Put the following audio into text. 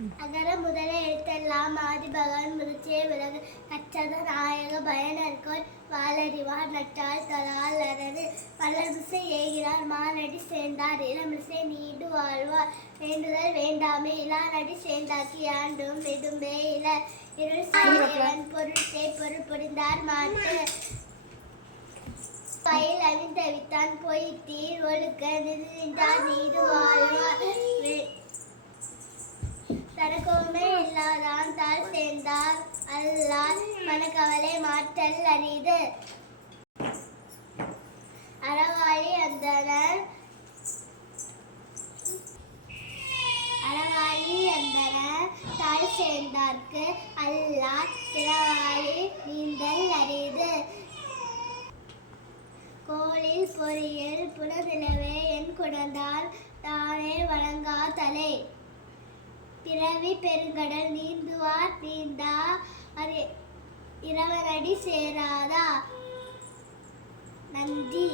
அகர முதல எழுத்தெல்லாம் ஆதி பகவான் முதற்றே உலகு கற்றத நாயக பயனர்கோள் வாளறிவார் நட்டால் தலால் அரது பலர்மிசை ஏகிறார் மானடி சேர்ந்தார் இளமிசை நீடு வாழ்வார் வேண்டுதல் வேண்டாமே இளானடி சேர்ந்தாக்கி ஆண்டும் நெடும்பே இல இருள் செய்வன் பொருட்சே பொருள் பொடிந்தார் மாட்டு பயில் அணிந்தவித்தான் பொய்த்தீர் ஒழுக்க நின்றார் நீடு வாழ்வார் தனக்கோமே இல்லாதான் தாழ் சேர்ந்தார் அல்லால் மனக்கவலை மாற்றல் அரிது அறவாளி அந்தனர் தாழ் சேர்ந்தார்க்கு அல்லால் பிறவாளி நீந்தல் அரிது கோளில் பொறியில் புனதிலவே என் குடந்தால் தானே வணங்கா தலை பிறவி பெருங்கடல் நீந்துவார் நீந்தா இரவனடி சேராதா. நன்றி.